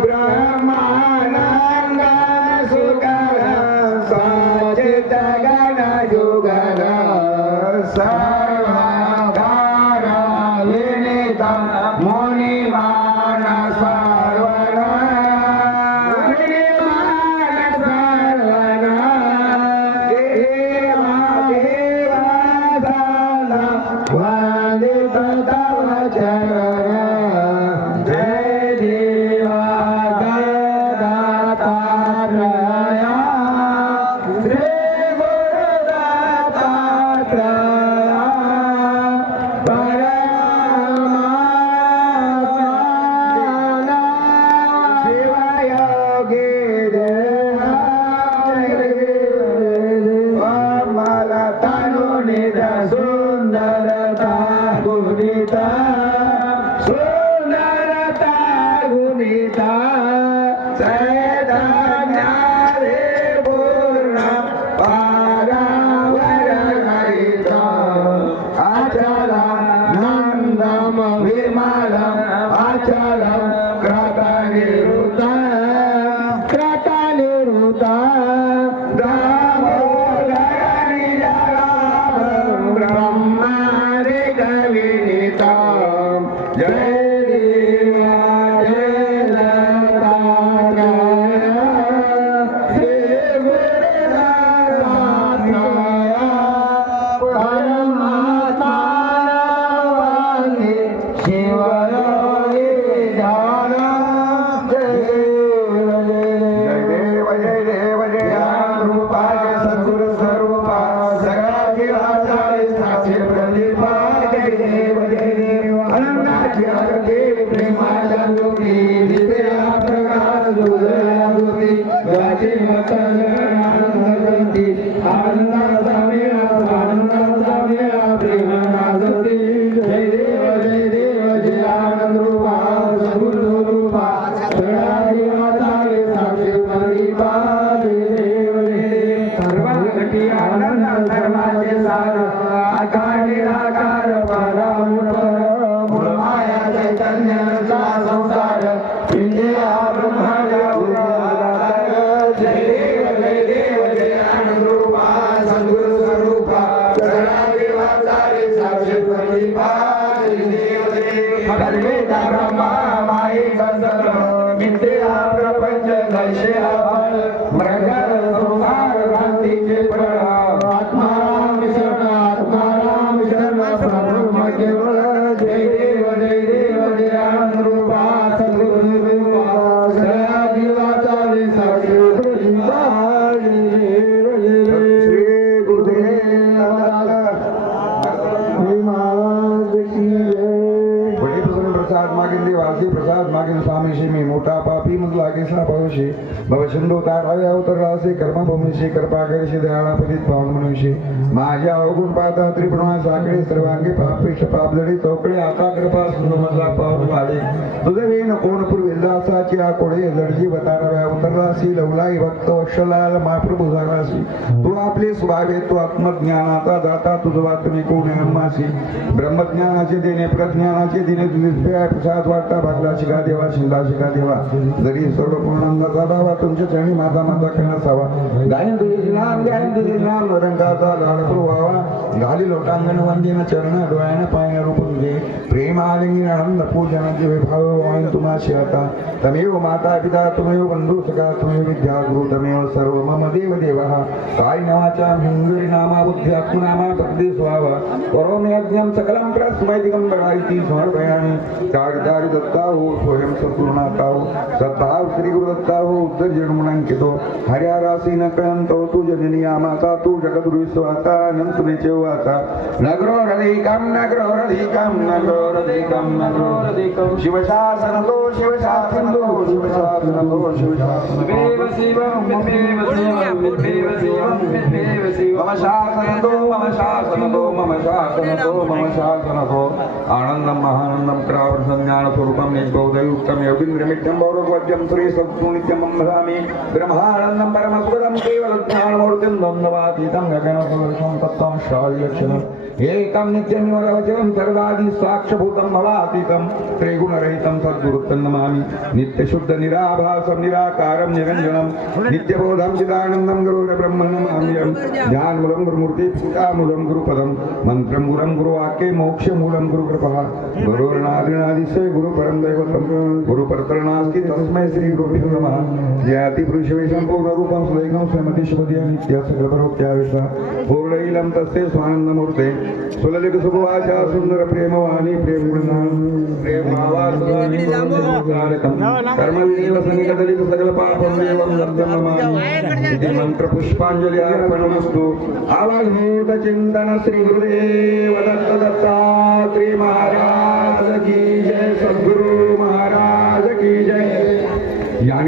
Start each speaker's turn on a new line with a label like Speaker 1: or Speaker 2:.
Speaker 1: Brahma Oh, জয় सर्वांसाठी आनंद धर्माचे सार आकार निराकार परामुळ मूळ माया चैतन्याचा संसार. इंद्रिया ब्रह्मांड जय देव जय देव जय आनंद सद्गुरु स्वरूपा. सगळा साक्षी प्रदीपा जय देव देव. सर्वेदा ब्रह्मा माई कंसर विद्या प्रपंच घर्षे que देवासी मागील स्वामीशी मी मोठा पापी मग लागे सापावशी भवशंडो तारावे अवतरला असे कर्मभूमीशी कृपाकरशी दयाळापतीत पावन मनुष्य माझ्या अवगुण पाहता त्रिपुणा साकडे सर्वांगी पापिष्ट पापजडी चौकडे आता कृपा सुनमजला पावन वाले तुझे वेण कोण पूर्वी कोडे जडजी बताराव्या अवतरलासी लवलाई भक्त वत्सलाल महाप्रभू झालासी तू आपले स्वभावे तू आत्मज्ञानाचा दाता तुझवा तुम्ही कोण ब्रह्मासी ब्रह्मज्ञानाचे देणे प्रज्ञानाचे दिने तुझे प्रसाद वाटता भागला शिका देवा शिंदा शिका देवा. जरी सर्व पूर्णांगाचा दावा तुमच्या चरणी माझा माझा खेळ असावा गायन तुझे नाम गायन तुझे नाम रंगाचा लाडकू व्हावा. घाली लोटांगण वंदीन चरण डोळ्यानं पायन रूप तुझे. प्रेम आलिंगी आनंद पूजनाचे विभाव वाईन तुम्हाशी आता तमेव माता पिता तुमेव बंधू सखा तुमेव विद्या गुरु तमेव सर्व मम देव देव. काय नावाच्या हिंगरी नामा बुद्धी आत्मनामा प्रदेश व्हावा करोमि यज्ञं सकलं प्रस्मै दिगंबरायती समर्पयामि. कागदारी दत्ता हो स्वयं संपूर्णाता सद्भाव श्री गुरुदत्ता उत्तर जन्मनांकितो हर्यारासी न कळंतो तू जननी माता तू जगद्गुरु विश्वाता अनंत निचेवाता नगरो हृदयिकं नगरो हृदयिकं नगरो हृदयिकं नगरो हृदयिकं शिवशासन तो शिवशासन तो शिवशासन तो
Speaker 2: शिवं विद्वेव शिवं शिवं शिवं
Speaker 1: मम शासन मम शासनतो मम शासन मम शासन तो आनंदम महानंदम प्रावर्धम ज्ञान स्वरूपम गौरवज्यं श्री वदामि ब्रह्मानन्दं परमस्वदं केवल ज्ञानमूर्तिं गगनसदृशं तत्त्वं शाल्यक्षणं एकम नित्यनिमलवचनं सर्वादि साक्षभूतं भवातीतं त्रैगुणरहितं सद्गुरुत्तन्नमामि नित्यशुद्ध निराभासं निराकारं निरञ्जनं नित्यबोधं चिदानन्दं गरुडब्रह्मणम् अम्यं ध्यानमूलं गुरुमूर्ति पुटामूलं गुरुपदं मन्त्रं गुरं गुरुवाक्ये मोक्षमूलं गुरुकृपः। गुरुर्णादिनादिशय गुरुपरं दैवतं गुरुपर्तनास्ति तस्मै श्री श्रीगुरुभ्यो नमः। जयातिपुरुषवे सम्पूर्णरूपं स्वैकं स्वमतिशुभधिया नित्या सकलपरोक्त्या विश्वा। पूर्णैलं तस्य स्वानन्दमूर्ते। సులలిక శుభవాచ సుందర ప్రేమవాణి ప్రేమ కర్మదేవ సంగదలిత సకల పాపం ఇది మంత్ర పుష్పాంజలి అర్పణమస్తు అవధూత చింతన శ్రీ గురుదేవ దత్త దత్తాత్రి మహారాజ కీ జయ సద్గురు మహారాజ కీ జయ